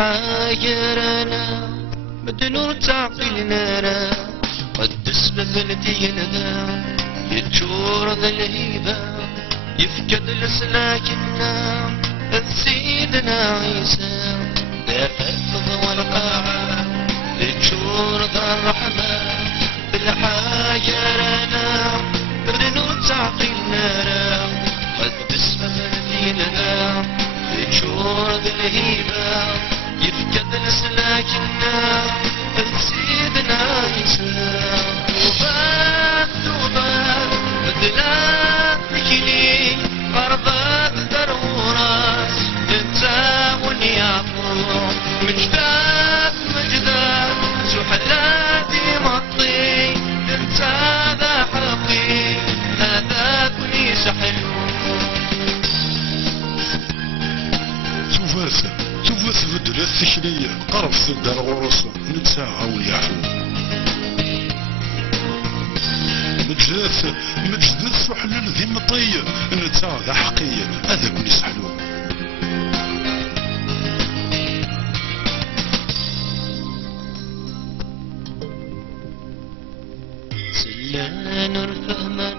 حاجرنا مدنور تعقلنا قدس ببلدينا يتشور ذا الهيبة يفقد لسلاكنا سيدنا عيسى دافع الفضا والقاعة يتشور ذا الرحمة بالحاجرنا مدنور تعقلنا قدس ببلدينا يتشور ذا الهيبة يفقد لسلاكنا سيدنا عيسى توبات بدلات تجني فرضات ضرورات تنساون يعفو مجدات زحلاتي مطي تنسى ذا حقي هذا كني سحلو توفاس بدلات تشنية قرف صدر غرص نتساها ويعفو مجدات سحلل ذي مطية نتساها ذا حقية هذا كون يسحلو سلان الفهما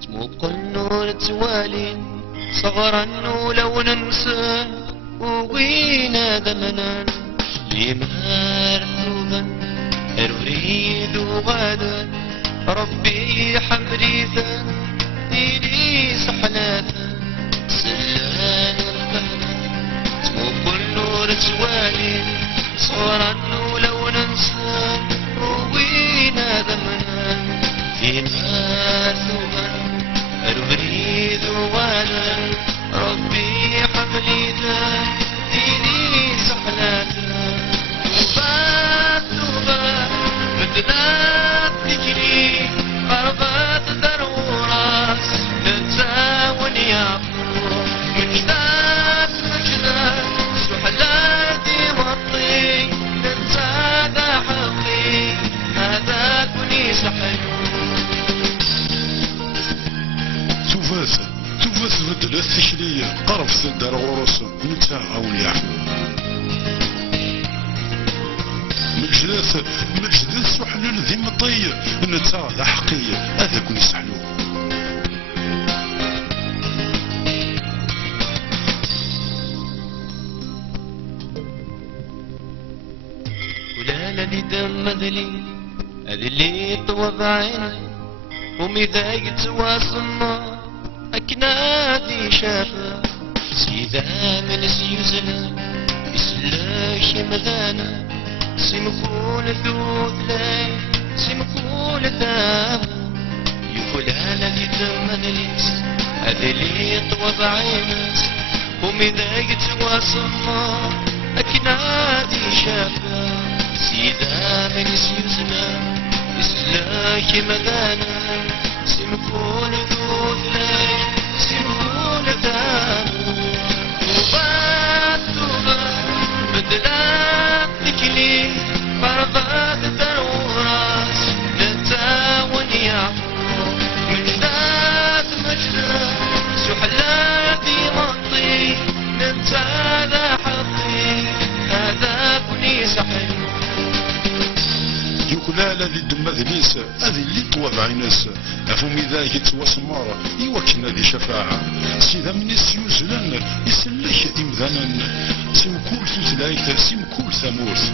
سموق النور توالي صغرا ولو ننسى ووينا دمنا لما ركوبا أريد غدا ربي حمريثا ديني سحناثا سلان الفهما سموق النور توالي صغرا ولو ننسى ووينا دمنا لما ركوبا أريد غدا ربي حمليتا ديني سحلاتا توبات بدلات تجري قربات ضرورات نتساون يعفو مجدات سحلاتي مطي ننسى ذا حقي هذا كني سحلو توفاس بدلات تشنية قرف صدر غرص نتساها ويعفو مجدات سحلل ذي مطية نتساها ذا حقية هذا كون يسحلو ولا لدي دم ذلي اللي طوف عيني ومذاق تواصلنا أكنادي شافا سيدا من سيوزنا إسلاش مذانا سمكون ثوثلاي سمكون ثاها يفلانا لدم ذليس اللي طوف عينس ومذاق تواصلنا أكنادي شافا سيدا من سيوزنا إسلاك مذانا سمكون ذوثلاي سمكون ثانا توبات بدلات تكلي فرضات ضرورات نتساون يعفو مجدات سحلاتي مطي ننسى ذا حقي هذا كني سحلو يقول الذي دم ذليس هذه اللي طوض عينس افهم اذا يتوسمر يوكنا ذي شفاعة سيدا من يسيوزلن يسلك امذانا سمكول ثلاثة سمكول ثمورث